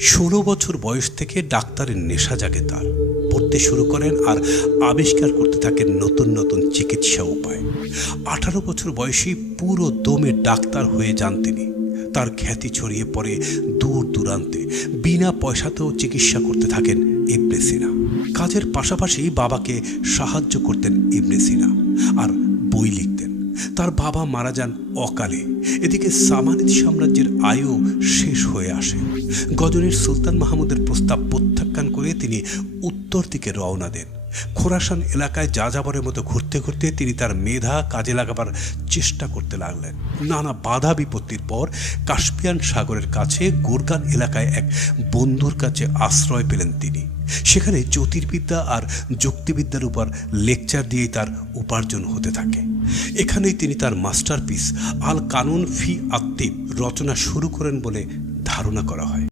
16 বছর বয়স থেকে ডাক্তারের নেশা জাগে তার। পড়তে শুরু করেন আর আবিষ্কার করতে থাকেন নতুন নতুন চিকিৎসা উপায়। 18 বছর বয়সেই পুরো দমে ডাক্তার হয়ে যান তিনি। তার খ্যাতি ছড়িয়ে পড়ে দূর দূরান্তে। বিনা পয়সাতেও চিকিৎসা করতে থাকেন ইবনে সিনা। কাজের পাশাপাশি বাবাকে সাহায্য করতেন ইবনে সিনা আর বই লিখতেন। তার বাবা মারা যান অকালে। এদিকে সামানিদ সাম্রাজ্যের আয়ু শেষ হয়ে আসে। গজনীর সুলতান মাহমুদের প্রস্তাব প্রত্যাখ্যান করে তিনি উত্তর দিকে রওনা দেন। খোরাসান এলাকায় যাযাবরের মতো ঘুরতে ঘুরতে তিনি তার মেধা কাজে লাগাবার চেষ্টা করতে লাগলেন। নানা বাধা বিপত্তির পর কাস্পিয়ান সাগরের কাছে গোরগান এলাকায় এক বন্ধুর কাছে আশ্রয় পেলেন তিনি। সেখানে জ্যোতির্বিদ্যা আর যুক্তিবিদ্যার উপর লেকচার দিয়েই তার উপার্জন হতে থাকে। এখানেই তিনি তার মাস্টারপিস আল কানুন ফি আত্তিব রচনা শুরু করেন বলে ধারণা করা হয়।